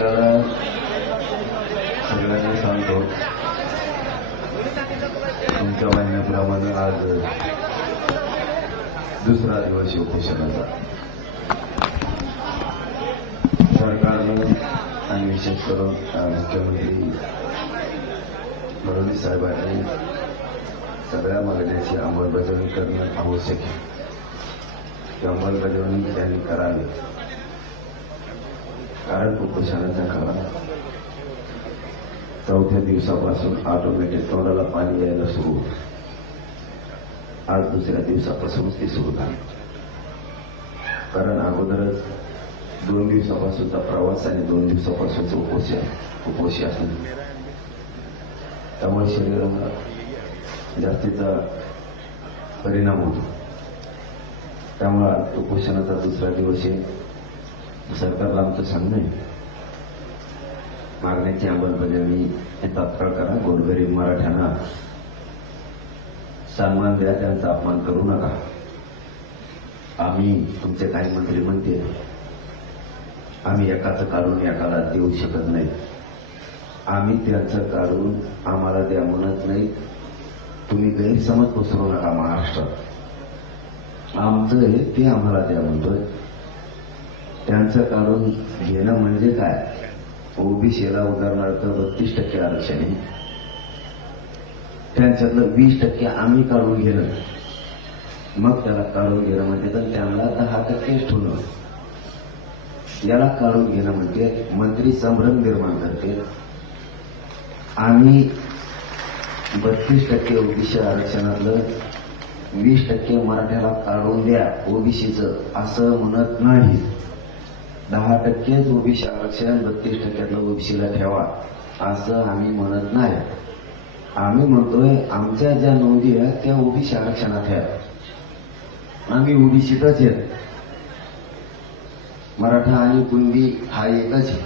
आपल्याला सगळ्यांना सांगतो, तुमच्या म्हणण्याप्रमाणे आज दुसरा दिवस उपोषणाचा सरकारनं आणि विशेष करून मुख्यमंत्री फडणवीस साहेबांनी सगळ्या मागण्याची अंमलबजावणी करणं आवश्यक आहे. ती अंमलबजावणी त्यांनी करावी, कारण उपोषणाच्या काळात चौथ्या दिवसापासून ऑटोमॅटिक तोंडाला पाणी यायला सुरू होतं. आज दुसऱ्या दिवसापासूनच ती सुरू झाली, कारण अगोदरच 2 दिवसापासूनचा प्रवास आणि 2 दिवसापासूनचं उपोषण असेल, त्यामुळे शरीराला जास्तीचा परिणाम होतो. त्यामुळे उपोषणाचा दुसरा दिवस आहे. सरकारला आमचं सांगणं आहे, मागण्याची अंमलबजावणी तात्काळ करा. गोरगरीब मराठ्यांना सन्मान द्या, त्यांचा अपमान करू नका. आम्ही तुमचे काही मंत्री म्हणते, आम्ही एकाचं काढून एकाला देऊ शकत नाही. आम्ही त्यांचं काढून आम्हाला द्या म्हणत नाही. तुम्ही गैरसमज पसरवू नका. महाराष्ट्रात आमचं हे ते आम्हाला द्या म्हणतोय. त्यांचं काढून घेणं म्हणजे काय? ओबीसीला उदाहरणार्थ 32% आरक्षण आहे, त्यांच्यातलं 20% आम्ही काढून घेणं, मग त्याला काढून घेणं म्हणजे तर त्यांना 10% ठेवणं. याला काढून घेणं म्हणजे मंत्री संभ्रम निर्माण करते. आम्ही 32% ओबीसी आरक्षणातलं 20% मराठ्याला काढून द्या ओबीसीचं असं म्हणत नाही. 10%च ओबीसी आरक्षण 32%तलं ओबीसीला ठेवा असं आम्ही म्हणत नाही. आम्ही म्हणतोय आमच्या ज्या नोंदी आहेत त्या ओबीसी आरक्षणात आहेत. आम्ही ओबीसीतच आहेत. मराठा आणि कुणबी हा एकच आहे.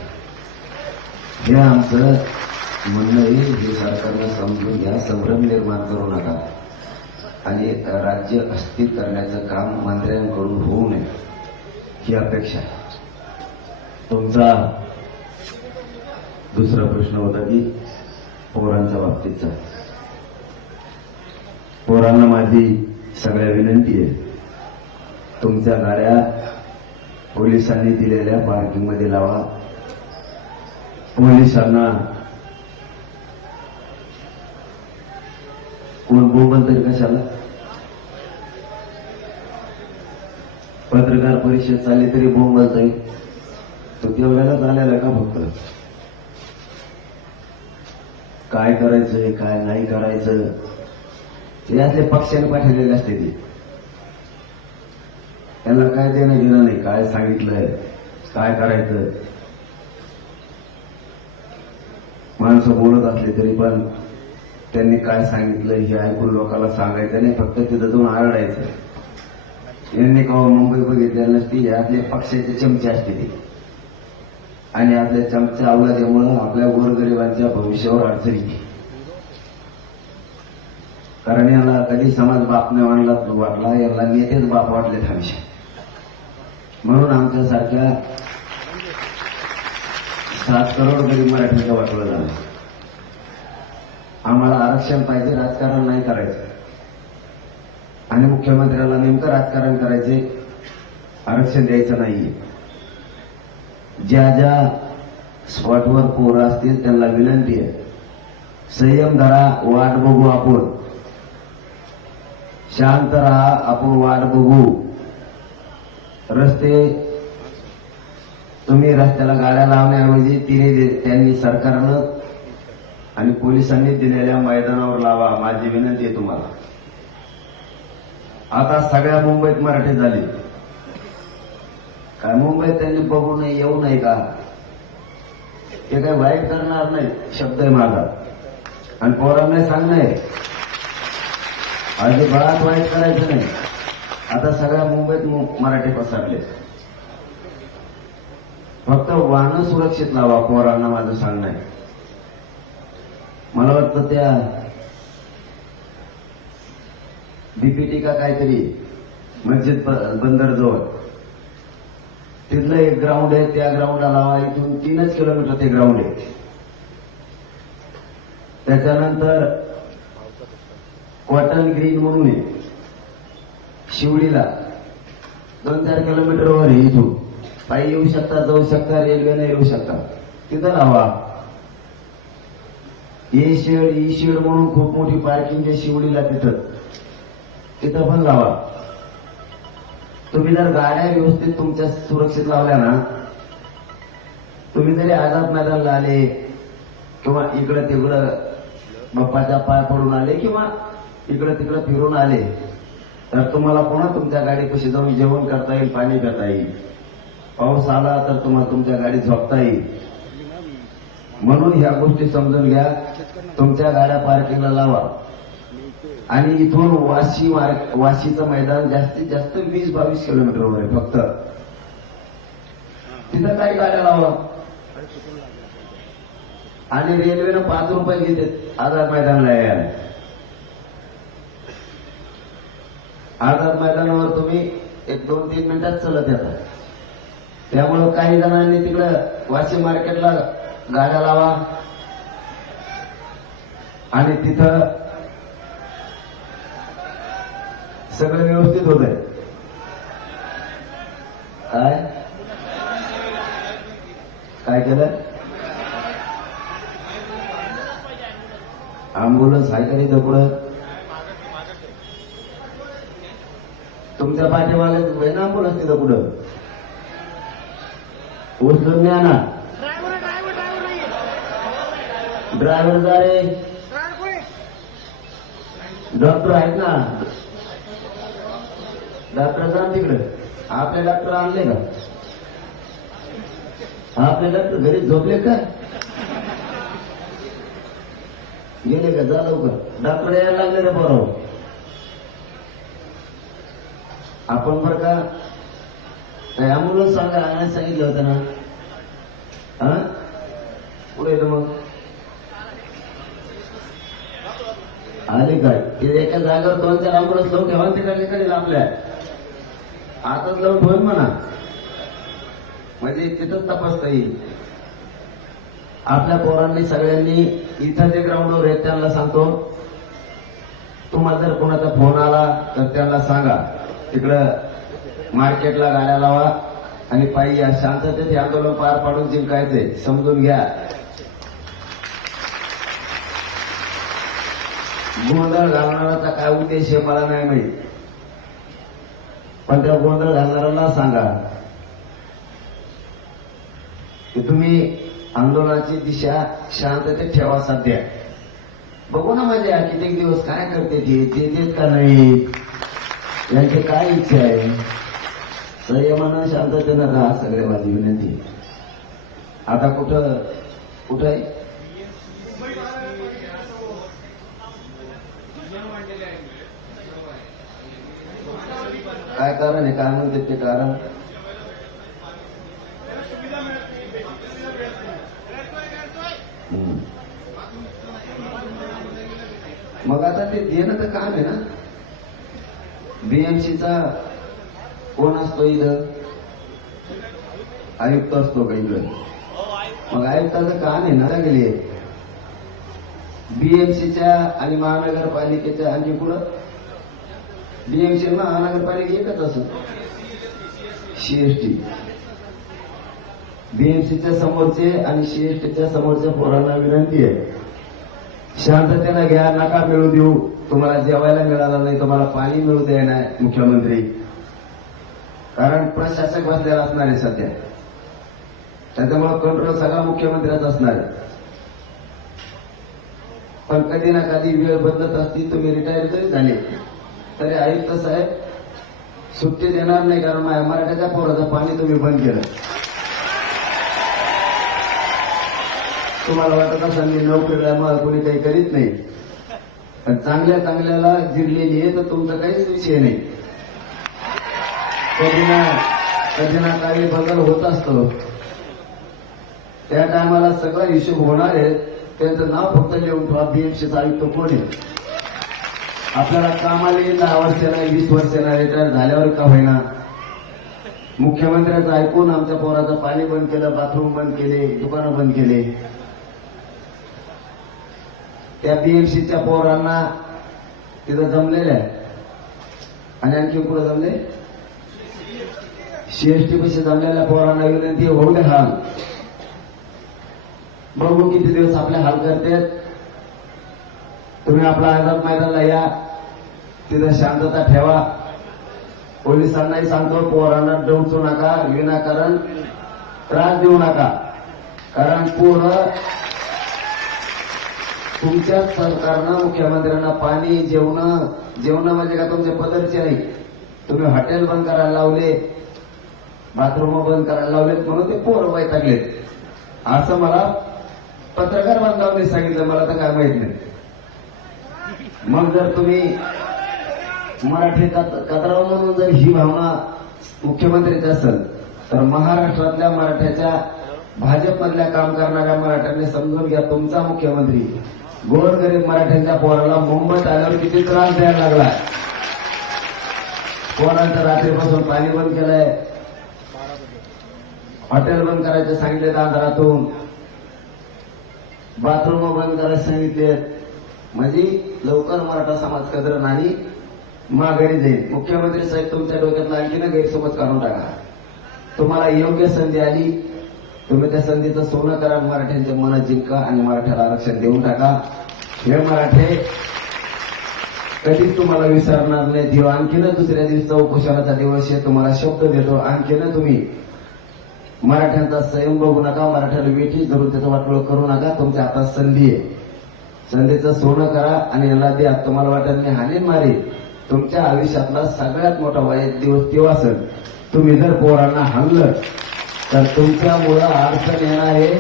हे आमचं म्हणणं आहे. हे सरकारनं समजून घ्या, संभ्रम निर्माण करू नका आणि राज्य अस्थिर करण्याचं काम मंत्र्यांकडून होऊ नये ही अपेक्षा आहे. तुमचा दुसरा प्रश्न होता की पोरांच्या बाबतीतचा. पोरांना माझी सगळ्या विनंती आहे, तुमच्या गाड्या पोलिसांनी दिलेल्या पार्किंगमध्ये लावा. पोलिसांना कोण बोंबल तरी कशाला? पत्रकार परिषद चालली तरी बोंबल जाईल. तो तेवढ्यालाच आलेला का? फक्त काय करायचंय काय नाही करायचं यातले पक्षाने पाठवलेले असते. ते त्यांना काय देणं घेणं नाही. काय सांगितलंय काय करायचं. माणसं बोलत असले तरी पण त्यांनी काय सांगितलं हे ऐकून लोकांना सांगायचं नाही, फक्त तिथं जाऊन आरडायचं. यांनी केव्हा मुंबई बघितलेली नसती. यातले पक्षाचे चमचे असते ते, आणि आपल्या चमच्या अवलाद्यामुळं आपल्या गोरगरिबांच्या भविष्यावर अडचणी. कारण याला कधी समाज बाप नाही वाटला, याला नेतेच बाप वाटले हमेशा. म्हणून आमच्यासारख्या 7 करोड गरीब मराठ्यांचं वाटलं झालं. आम्हाला आरक्षण पाहिजे, राजकारण नाही करायचं. आणि मुख्यमंत्र्याला नेमकं राजकारण करायचे, आरक्षण द्यायचं नाहीये. ज्या ज्या स्पॉटवर पोरं असतील त्यांना विनंती आहे, संयम धरा, वाट बघू आपण. शांत राहा, आपण वाट बघू. रस्ते तुम्ही रस्त्याला गाड्या लावण्याऐवजी त्यांनी सरकारनं आणि पोलिसांनी दिलेल्या मैदानावर लावा. माझी विनंती आहे तुम्हाला. आता सगळ्या मुंबईत मराठी झाली. काय मुंबईत त्यांनी बघू नये येऊ नये का? ते काही वाईट करणार नाही. शब्द आहे माझा आणि पोरांना सांगणं अजिबात वाईट करायचं नाही. आता सगळ्या मुंबईत मराठी पसरले. फक्त वाहनं सुरक्षित लावा. पोरांना माझं सांगणं आहे. मला वाटतं त्या बीपीटी का काहीतरी मस्जिद बंदर जवळ तिथलं एक ग्राउंड आहे, त्या ग्राउंडला लावा. इथून 3 किलोमीटर ते ग्राउंड आहे. त्याच्यानंतर कॉटन ग्रीन म्हणून आहे शिवडीला, 2-4 किलोमीटरवर आहे. इथून पायी येऊ शकता, जाऊ शकता, रेल्वेने येऊ शकता. तिथं लावा. ई शेड म्हणून खूप मोठी पार्किंग आहे शिवडीला, तिथं पण लावा. तुम्ही जर गाड्या व्यवस्थित तुमच्या सुरक्षित लावल्या ना, तुम्ही जरी आझाद मैदानला आले किंवा इकडं तिकडं बाप्पाच्या पाय पडून आले किंवा इकडं तिकडं फिरून आले, तर तुम्हाला पुन्हा तुमच्या गाडीपाशी जाऊन जेवण करता येईल, पाणी पिता येईल. पाऊस आला तर तुम्हाला तुमच्या गाडीत झोपता येईल. म्हणून ह्या गोष्टी समजून घ्या. तुमच्या गाड्या पार्किंगला लावा. आणि इथून वाशीचं मैदान जास्तीत जास्त 20-22 किलोमीटरवर आहे फक्त. तिथं काही गाड्या लावा. आणि रेल्वेनं 5 रुपये घेते आझाद मैदानला यायला. आझाद मैदानावर तुम्ही 1-2-3 मिनिटात चलत येता. त्यामुळं काही जणांनी तिकडं वाशी मार्केटला गाड्या लावा आणि तिथं सगळं व्यवस्थित होत आहे. काय केलं? अँब्युलन्स आहे का नाही पुढं? तुमच्या पाठीमागे ना अँब्युलन्स तिथं पुढं उचलून न्या ना. ड्रायव्हर जा रे. डॉक्टर आहेत ना, डॉक्टर जा तिकडे. आपले डॉक्टर आणले का? आपले डॉक्टर घरी झोपले का? गेले का? जा लवकर. डॉक्टर यायला लागले रे बरोबर. आपण बरं का अँब्युलन्स आणायला सांगितलं होतं ना. हा पुढे येतं मग आले काय? ते एका जागेवर 2-4 अँब्युलन्स लावून ठेवा. तिकडे आपल्या आताच लावून ठेवून म्हणा, म्हणजे तिथंच तपासता येईल. आपल्या पोरांनी सगळ्यांनी इथं जे ग्राउंडवर आहेत त्यांना सांगतो, तुम्हाला जर कोणाचा फोन आला तर त्यांना सांगा तिकडं मार्केटला गाड्या लावा आणि पायी या. शांततेत हे आंदोलन पार पाडून जिंकायचंय, समजून घ्या. गोंधळ घालणाराचा काय उद्देश आहे मला नाही माहीत, पण त्या गोंधळ घालणाऱ्याला सांगा की तुम्ही आंदोलनाची दिशा शांततेत ठेवा. सध्या बघू ना माझ्या कित्येक दिवस काय करते ते देत का नाही, यांची काय इच्छा आहे. संयमानं शांततेनं राहा. सगळे माझी विनंती. आता कुठं आहे? काय कारण आहे? काय म्हणते ते कारण? मग आता ते देणं तर काम आहे ना. बीएमसीचा कोण असतो इथं? आयुक्त असतो का इकडं? मग आयुक्ताचं काम आहे ना. गेले बीएमसीच्या आणि महानगरपालिकेच्या आणखी पुढं बीएमसी महानगरपालिका एकच असत. सीएसटी बीएमसीच्या समोरचे आणि सीएसटीच्या समोरच्या पोरांना विनंती आहे, शांततेनं घ्या. नका मिळू देऊ. तुम्हाला जेवायला मिळालं नाही, तुम्हाला पाणी मिळू द्या नाही मुख्यमंत्री, कारण प्रशासक बसलेला असणार आहे सध्या. त्याच्यामुळे कंट्रोल सगळा मुख्यमंत्र्याचा असणार आहे. पण कधी ना कधी वेळ बदलत असती. तुम्ही रिटायर जरी झाले तरी आयुक्त साहेब सुट्टी देणार नाही, कारण मराठ्याच्या पोराचं पाणी तुम्ही बंद केलं. तुम्हाला वाटत असं मी नोकरीला कोणी काही करीत नाही, पण चांगल्याला जिरलेली आहे तर तुमचा काहीच विषय नाही. कधी ना काही बदल होत असतो. त्या टायमाला सगळा हिशोब होणार आहे. त्यांचं नाव फक्त लिहून ठेवा. बीएमसीचा आयुक्त कोण आहे? आपल्याला कामाला येईल 10 वर्षाला 20 वर्षाला रिटायर झाल्यावर का होईना, मुख्यमंत्र्यांचं ऐकून आमच्या पोराचं पाणी बंद केलं, बाथरूम बंद केले, दुकानं बंद केले. त्या बीएमसीच्या पोरांना तिथं जमलेल्या आणि आणखी पुढे जमले सीएसटी पैसे जमलेल्या पोरांना विनंती होऊ दे हाल. बघू किती दिवस आपले हाल करतात. तुम्ही आपला आझाद मैदानाला या, तिथं शांतता ठेवा. पोलिसांनाही सांगतो, पोरांना डवचू नका, विनाकारण त्रास देऊ नका. कारण पोरं तुमच्याच सरकारनं मुख्यमंत्र्यांना पाणी, जेवण म्हणजे का तुमचे पदरचे नाही. तुम्ही हॉटेल बंद करायला लावले, बाथरूम बंद करायला लावलेत म्हणून ते पोरं वैतागलेत. असं मला पत्रकार बांधवांनी सांगितलं, मला तर काय माहित नाही. मग जर तुम्ही मराठी कचराव म्हणून जर ही भावना मुख्यमंत्र्याची असेल, तर महाराष्ट्रातल्या मराठ्याच्या भाजपमधल्या काम करणाऱ्या मराठ्यांनी समजून घ्या, तुमचा मुख्यमंत्री गोरगरीब मराठ्यांच्या पोराला मुंबईत आल्यावर किती त्रास द्यायला लागला. पोरांचं रात्रीपासून पाणी बंद केलंय, हॉटेल बंद करायचे सांगितले, अंधारातून बाथरूम बंद करायला सांगितले. म्हणजे लवकर मराठा समाज कदर आणि माघारी जाईल. मुख्यमंत्री साहेब, तुमच्या डोक्यातला आणखीन गैरसमज काढून टाका. तुम्हाला योग्य संधी आली, तुम्ही त्या संधीचं सोनं करा, मराठ्यांचे मन जिंका आणि मराठ्याला आरक्षण देऊन टाका. हे मराठे कधीच तुम्हाला विसरणार नाही. देव आणखीन दुसऱ्या दिवसाचा उपोषणाचा दिवस आहे, तुम्हाला शब्द देतो. आणखीन तुम्ही मराठ्यांचा संयम बघू नका, मराठ्याला वेठी धरून त्याचं वाटोळ करू नका. तुमच्या हातात संधी आहे, संधीचं सोनं करा आणि याला द्या. तुम्हाला वाटेल मी हानीन मारे, तुमच्या आयुष्यातला सगळ्यात मोठा वाईट दिवस तेव्हा असेल. तुम्ही जर पोरांना हाणलं तर तुमच्यामुळं अडचण येणार आहे.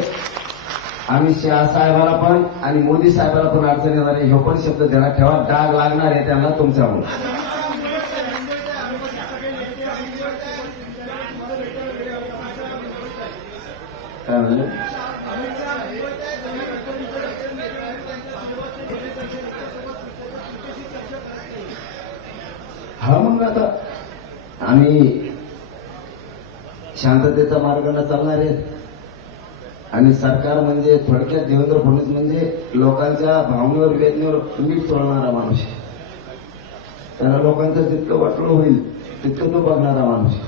आम्ही शहा साहेबाला पण आणि मोदी साहेबाला पण अडचण येणार आहे. हे पण शब्द ध्यानात ठेवा. डाग लागणार आहे त्यांना तुमच्यामुळे. काय म्हणलं? हा, मग आता आम्ही शांततेचा मार्गाने चालणार आहेत. आणि सरकार म्हणजे थोडक्यात देवेंद्र फडणवीस म्हणजे लोकांच्या भावनेवर, वेदनेवर मीठ सोडणारा माणूस आहे. त्यांना लोकांचं जितकं वाटलं होईल तितकं तो बघणारा माणूस आहे.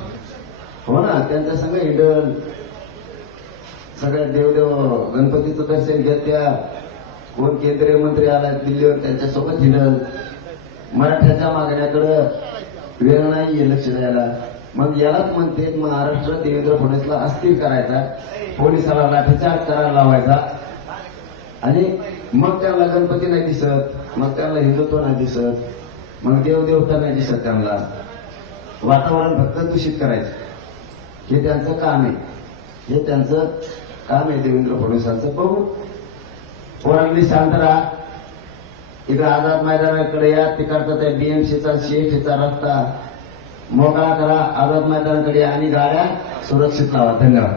हो ना, त्यांच्या संग हिडल, सगळ्या देवदेव गणपतीचं दर्शन घेत्या, कोण केंद्रीय मंत्री आला दिल्लीवर त्यांच्यासोबत हिडल. मराठ्याच्या मागण्याकडे वेळ नाहीये लक्ष द्यायला. मग यालाच म्हणते महाराष्ट्र देवेंद्र फडणवीसला अस्थिर करायचा, पोलिसाला लाठीचार्ज करायला लावायचा. आणि मग त्यांना गणपती नाही दिसत, मग त्यांना हिंदुत्व नाही दिसत, मग देवदेवता नाही दिसत. त्यांना वातावरण फक्त दूषित करायचं, हे त्यांचं काम आहे. हे त्यांचं काम आहे देवेंद्र फडणवीसांचं. बघू, पोरांनी शांत राहा. इकडे आझाद मैदानाकडे या, तिकडचा त्या बीएमसीचा सीएसटीचा रस्ता मोकळा करा, आझाद मैदानाकडे आणि गाड्या सुरक्षित लावा. धन्यवाद.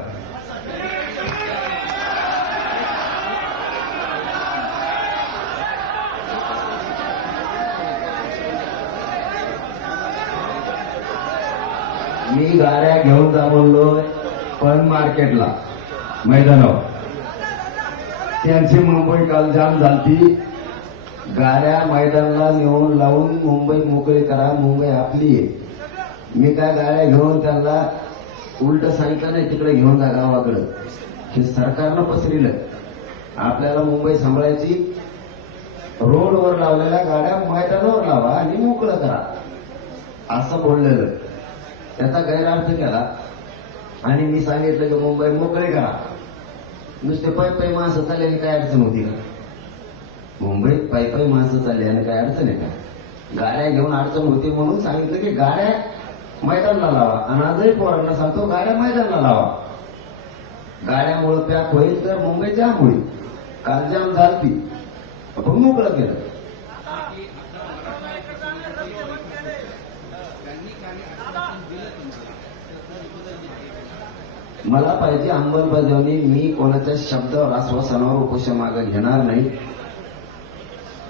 मी गाड्या घेऊन जा बोललोय, पण मार्केटला मैदानावर त्यांची मुंबई काल जाम झालती. गाड्या मैदानाला नेऊन लावून मुंबई मोकळी करा, मुंबई आपली आहे. मी काय गाड्या घेऊन त्यांना उलट सांगितलं नाही, तिकडे घेऊन जा गावाकडं. हे सरकारनं पसरिलं. आपल्याला मुंबई सांभाळायची, रोडवर लावलेल्या गाड्या मैदानावर लावा आणि मोकळं करा, असं बोललेलं. त्याचा गैरअर्थ केला आणि मी सांगितलं की मुंबई मोकळे करा. नुसते पायी माणसं चालल्याने काय अडचण होती का? मुंबईत पायी माणसं चालल्याने काय अडचण आहे का? गाड्या घेऊन अडचण होती म्हणून सांगितलं की गाड्या मैदानाला लावा. आणि आजही पोरांना सांगतो, गाड्या मैदानाला लावा. गाड्यामुळे पॅक होईल तर मुंबई जाम होईल. काल जाम झालती, आपण मोकळं केलं. मला पाहिजे अंमलबजावणी. मी कोणाच्या शब्दावर, आश्वासनावर उपोषण मागे घेणार नाही.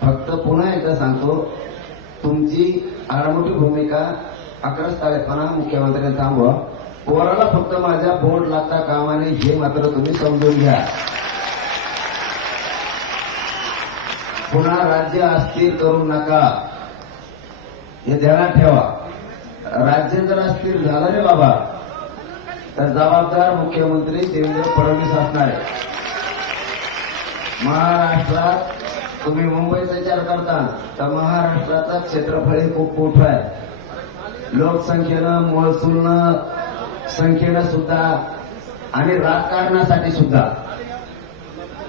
फक्त पुन्हा एकदा सांगतो, तुमची आडमोठी भूमिका 11 तारखेला मुख्यमंत्र्यांनी थांबवा. पोराला फक्त माझ्या बोट लागता कामा नये हे मात्र तुम्ही समजून घ्या. पुन्हा राज्य अस्थिर करू नका हे ध्यानात ठेवा. राज्य जर अस्थिर झालं रे बाबा तर जबाबदार मुख्यमंत्री देवेंद्र फडणवीस असणार आहे. महाराष्ट्रात तुम्ही मुंबईचा विचार करता तर महाराष्ट्राचं क्षेत्रफळ हे खूप मोठं आहे. लोकसंख्येनं, महसूलनं, संख्येनं सुद्धा आणि राजकारणासाठी सुद्धा.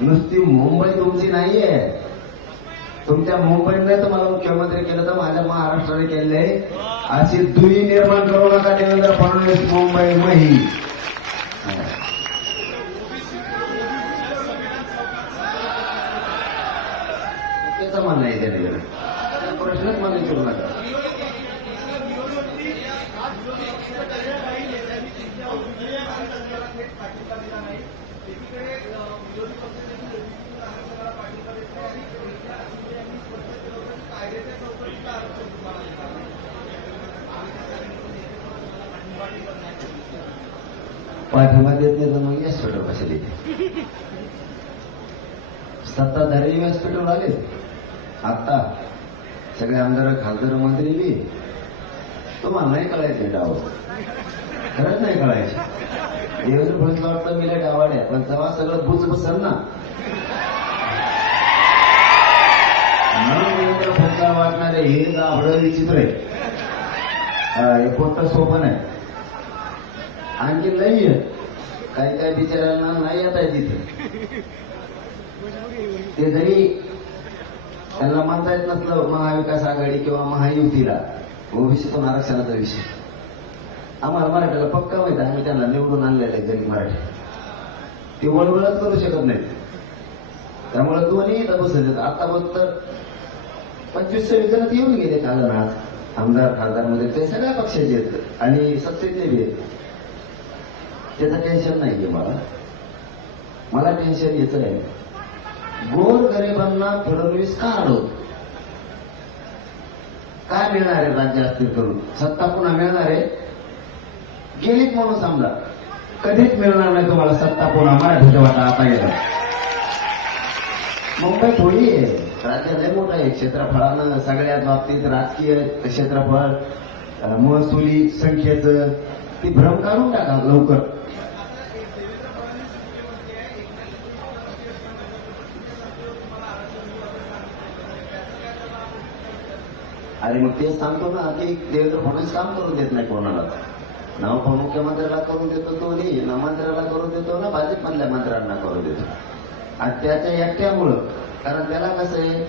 नुसती मुंबई तुमची नाहीये. तुमच्या मुंबईने तुम्हाला मुख्यमंत्री केलं तर माझ्या महाराष्ट्राने केले. अशी दुई निर्माण करू नका देवेंद्र फडणवीस मुंबई मही. त्याचं म्हणणं आहे त्याने प्रश्नच मला विचारू नका. पाठिंबा देत नाही तर मग व्यासपीठावर कशा देते. सत्ताधारी व्यासपीठावर आले आता सगळे आमदार, खासदार, मंत्री बी. तुम्हाला नाही कळायचे डाव, खरंच नाही कळायचे. देवेंद्र फडणवीस वाटतं मी लय डावाड्या, पण तेव्हा सगळं बुच बसल ना. म्हणून देवेंद्र फडणवीस वाटणारे हे गाभडं विचित्र आहे. हे कोणतं सोपं नाही. आणखी नाही काही काही बिचारांना नाही येत आहे तिथे. ते जरी त्यांना म्हणता येत नसलं महाविकास आघाडी किंवा महायुतीला ओबीसीतून आरक्षणाचा विषय, आम्हाला मराठीला पक्का माहिती. आम्ही त्यांना निवडून आणलेलं आहे गरीब मराठी. ते वळवळच करू शकत नाही. त्यामुळे दोन्ही इथं बसत. आता फक्त 25-26 जण येऊन गेले काल ना आमदार, खासदारमध्ये. ते सगळ्या पक्षाचे आहेत आणि सत्तेचे बी आहेत. त्याचं टेन्शन नाहीये मला. मला टेन्शन याचं आहे गोर गरिबांना फडणवीस का अडवतो. काय मिळणार आहे राज्य अस्थिर करून? सत्ता पुन्हा मिळणार आहे? गेलीच म्हणून समजा. कधीच मिळणार नाही तुम्हाला सत्ता पुन्हा मराठीच्या वाटा आता गेला. मुंबई थोडी आहे, राज्य लय मोठं आहे क्षेत्रफळानं. सगळ्याच बाबतीत राजकीय क्षेत्रफळ, महसुली संख्येचं ती भ्रम काढून टाका लवकर. अरे मग तेच सांगतो ना की देवेंद्र फडणवीस काम करून देत नाही कोणाला. ना उपमुख्यमंत्र्याला करून देतो तो नाही, ना मंत्र्याला करून देतो, ना भाजपमधल्या मंत्र्यांना करून देतो. आणि त्याच्या एकट्यामुळं, कारण त्याला कसं आहे,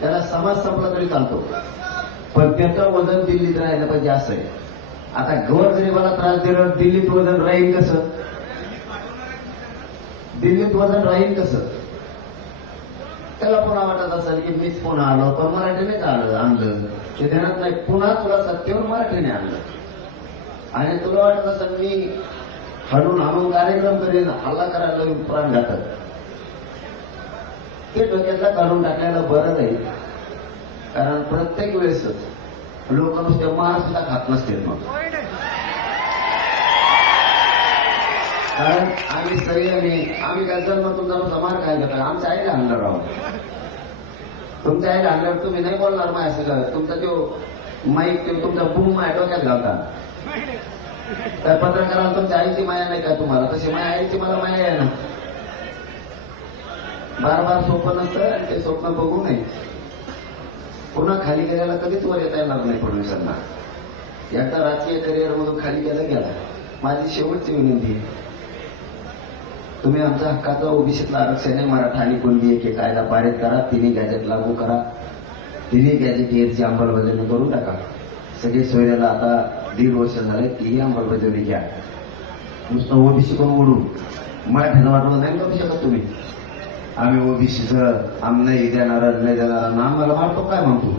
त्याला समाज संपला तरी चालतो, पण त्याचं वजन दिल्लीत राहायला पाहिजे असं आहे. आता गोरगरिबाला त्रास दिलं, दिल्लीत वजन राहील कसं? दिल्लीत वजन राहील कसं? त्याला पुन्हा वाटत असेल की मीच पुन्हा आलो पण मराठीनेच आणलं. ते ध्यानात नाही. पुन्हा तुला सत्तेवर मराठीने आणलं आणि तुला वाटत असेल मी हडून आणून कार्यक्रम करेन, हल्ला करायला प्राण घातक. ते डोक्यातला काढून टाकायला बरं नाही. कारण प्रत्येक वेळेसच लोक नुसते मार सुद्धा खात नसतील. मग कारण आम्ही सगळे आम्ही काय जन्मातून जाऊन मार काय घेतो. आमच्या आईला आणलं राहून. तुमच्या आईला आणल्यावर तुम्ही नाही बोलणार माझ्या सगळं. तुमचा तो माईक तुमचा बूम माझ्या डोक्यात घालता. त्या पत्रकाराला तुमच्या आईची माया नाही का तुम्हाला? तशी माझ्या आईची मला माया आहे ना. बार स्वप्न नसतं आणि ते स्वप्न बघू नये. पुन्हा खाली गेल्याला कधीच वर येता येणार नाही फडणवीसांना. एकदा राजकीय करिअरमधून खाली गेला. माझी शेवटची विनंती आहे, तुम्ही आमच्या हक्काचं ओबीसीतलं आरक्षण आहे, मराठा आणि कुणबी एक कायदा पारित करा. तिन्ही गॅजेट लागू करा. तिन्ही गॅजेट अंमलबजावणी करून टाका. सगळे सोयऱ्याला आता 1.5 वर्ष झाले, तीही अंमलबजावणी घ्या. नुसतं ओबीसी करून ओढून मराठ्याचं वाटवलं नाही करू शकत तुम्ही. आम्ही ओबीसीचं नाही देणार आम्हाला मारतो काय म्हणतो.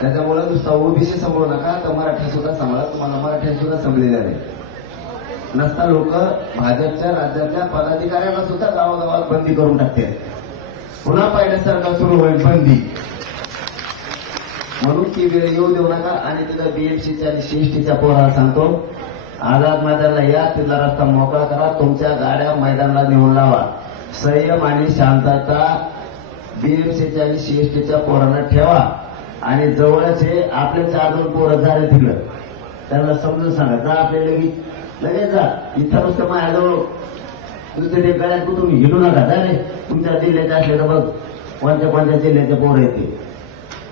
त्याच्यामुळे नुसतं ओबीसी सांभाळू नका, तर मराठा सुद्धा सांभाळा. तुम्हाला मराठ्या सुद्धा संपलेल्या नाही. नसता लोक भाजपच्या राज्यातल्या पदाधिकाऱ्यांना सुद्धा गावागावात बंदी करून टाकते. पुन्हा पहिल्यासारखं सुरू होईल बंदी. म्हणून ती वेळ येऊ देऊ नका. आणि तिथं बीएमसीच्या आणि सीएसटीच्या पोराला सांगतो, आझाद मैदानाला या, तिथला रस्ता मोकळा करा, तुमच्या गाड्या मैदानाला नेऊन लावा. संयम आणि शांतता बीएमसीच्या आणि सीएसटीच्या पोरांना ठेवा. आणि जवळच हे आपले 4-2 पोरं झाले तिकडं, त्यांना समजून सांगा, जा आपले लगेच जा. इथं नुसतं माझ्याजवळ तुमच्या ते गळ्यात कुठून हिडू नका. जा रे, तुमच्या जिल्ह्याचे असले तर बघ कोणत्या जिल्ह्याचे पोरं येते,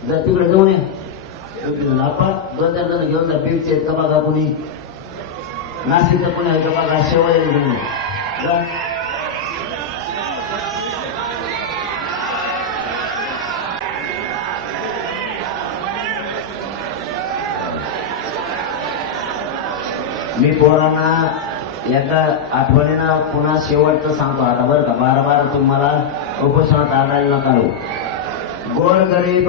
जर तिकडे जाऊन या. आपण 2-4 जण घेऊन जा. बीडचे आहेत का बघा, कुणी नाशिकचं पुणे आहे का बघा, शेवळे घेऊन जा. मी पोरांना एका आठवणीनं पुन्हा शेवटचं सांगतो आता बरं का, बार तुम्हाला उपोषणात आढळलं नका. गोरगरीब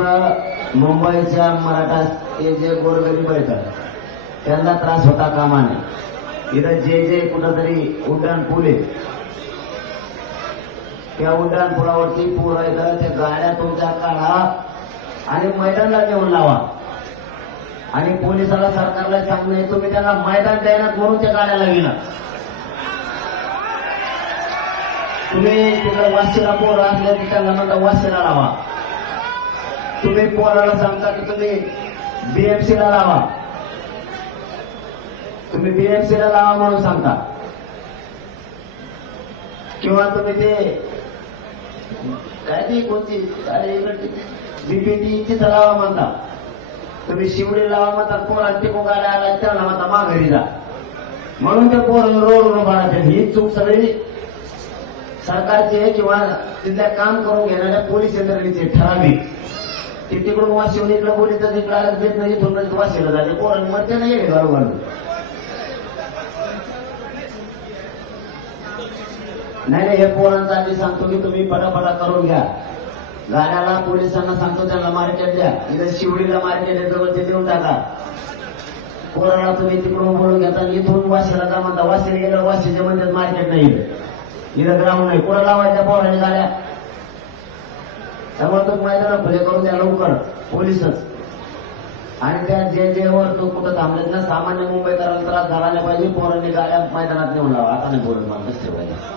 मुंबईच्या मराठा हे जे गोरगरीब आहेत त्यांना त्रास होता कामा नये. इथं जे कुठंतरी उड्डाण पूल आहे, त्या उड्डाण पुलावरती पूर येतं, त्या गाड्या तुमच्या काढा आणि मैदानाला नेऊन लावा. आणि पोलिसाला सरकारला सांगणे, तुम्ही त्यांना मैदान द्यायला म्हणून त्या गाड्याला गेला. तुम्ही तिकडे वाशीला पोरं असले की त्यांना म्हणता वाशीला लावा. तुम्ही पोराला सांगता की तुम्ही बीएमसीला लावा, तुम्ही बीएमसीला लावा म्हणून सांगता. किंवा तुम्ही ते काय ती कोणती बीपीटी तिथं लावा म्हणता, तुम्ही शिवडी लावा म्हणतात. पोरा टिकू गाड्या आला त्यांना म्हणता माघारी जा, म्हणून ते पोर रोड उभारायचे. ही चूक सगळी सरकारची आहे किंवा तिथल्या काम करून घेणाऱ्या पोलीस यंत्रणेची ठराविक. ते तिकडून वाशिवून इकडे पोलीस इकडे आलं देत नाही, इथून वाशिवलं झाले पोरांनी मरते नाही घालू घालून. नाही हे पोरांचा आधी सांगतो की तुम्ही पटापटा करून घ्या. गाड्याला पोलिसांना सांगतो त्यांना मार्केट द्या. इथं शिवडीला मार्केट आहे जवळ, ते देऊन टाका. पोराला तुम्ही तिकडून बोलून घेता, इथून वाशीला जा म्हणता. वाशीला गेल्यावर वाशीच्या म्हणजे मार्केट नाही, इथं ग्राउंड नाही. कुठं लावायच्या पोराने गाड्या? त्यामुळे तो मैदान खुले करून द्या लवकर पोलिसच. आणि त्या जे वर तो कुठं थांबलेत ना, सामान्य मुंबईकरांना त्रास झाला नाही पाहिजे. पोरांनी गाड्या मैदानात नेऊन लावा. आता नाही बोलत मला कसं पाहिजे.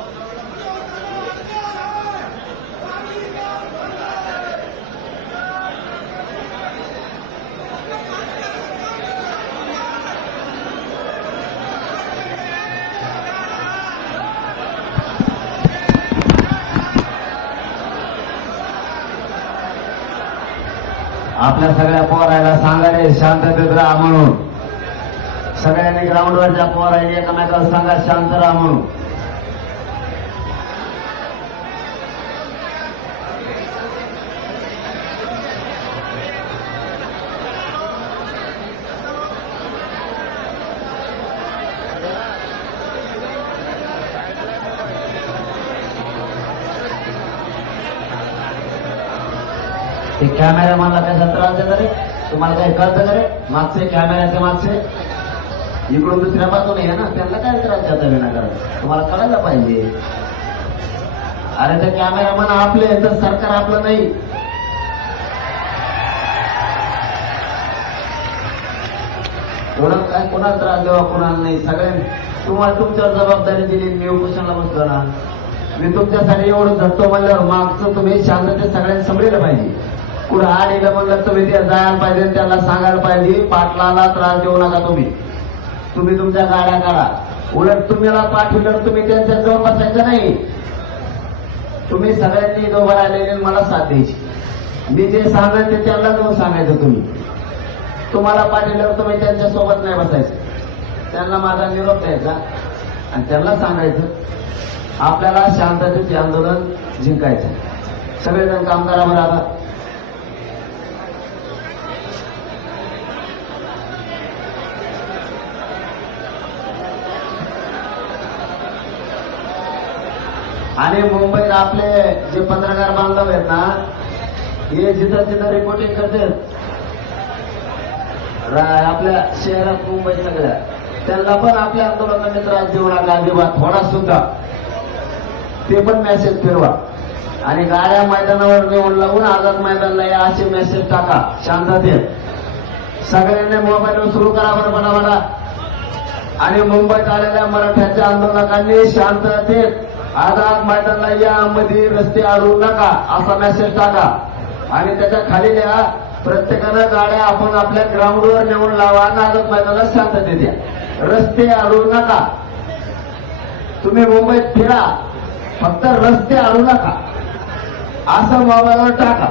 आपल्या सगळ्या पोरायला सांगायला शांततेत राहा म्हणून. सगळ्यांनी ग्राउंडवरच्या पोरायला एकमेकाला सांगा शांत राहा म्हणून. ते कॅमेरामॅनला काय त्रास देत रे? तुम्हाला काही कळतं का रे? मागचे कॅमेऱ्याचे मागचे इकडून दुसऱ्या बाजूने आहे ना, त्यांना काय त्रास देता विनाकारण? तुम्हाला कळायला पाहिजे. अरे ते कॅमेरामॅन आपले तर सरकार आपलं नाही. एवढं काय कोणाला त्रास देवा कोणाला नाही. सगळ्यांनी तुम्हाला तुमच्यावर जबाबदारी दिली. मी उपोषणाला बसलो ना, मी तुमच्यासाठी एवढं झटतो म्हणल्यावर मागचं तुम्ही शांततेत सगळ्यांनी समजलं पाहिजे. कुठं आलेलं म्हणलं तुम्ही ते जायला पाहिजे, त्याला सांगायला पाहिजे पाटलाला त्रास देऊ नका. तुम्ही तुमच्या गाड्या काढा. उलट तुम्हाला पाठवलं तुम्ही त्यांच्या जवळ बसायचं नाही. तुम्ही सगळ्यांनी दोघं राहिलेले मला साथ द्यायची. मी जे सांगाल ते त्यांना जाऊन सांगायचं. तुम्हाला पाठवल्यावर तुम्ही त्यांच्या सोबत नाही बसायचं. त्यांना माझा निरोप द्यायचा आणि त्यांना सांगायचं आपल्याला शांततेचे आंदोलन जिंकायचं. सगळेजण काम करा बरं. आता आणि मुंबईत आपले जे पत्रकार बांधव आहेत ना, हे जिथं तिथं रिपोर्टिंग करतात आपल्या शहरात मुंबई सगळ्या, त्यांना पण आपल्या आंदोलनाने त्रास देऊ नका अजिबात थोडा सुद्धा. ते पण मेसेज फिरवा आणि गाड्या मैदानावर नेऊन लावून आझाद मैदानला या असे मेसेज टाका शांततेत. सगळ्यांनी मोबाईलवर सुरू करा बरं. बडा आणि मुंबईत आलेल्या मराठ्याच्या आंदोलकांनी शांततेत आझाद मैदानाला या मध्ये रस्ते अडवू नका असा मेसेज टाका आणि त्याच्या खाली लिहा प्रत्येकानं गाड्या आपण आपल्या ग्राउंडवर नेऊन लावा आणि आझाद मैदानाला शांततेत द्या. रस्ते अडवू नका. तुम्ही मुंबईत फिरा, फक्त रस्ते अडवू नका असं मोबाईलवर टाका.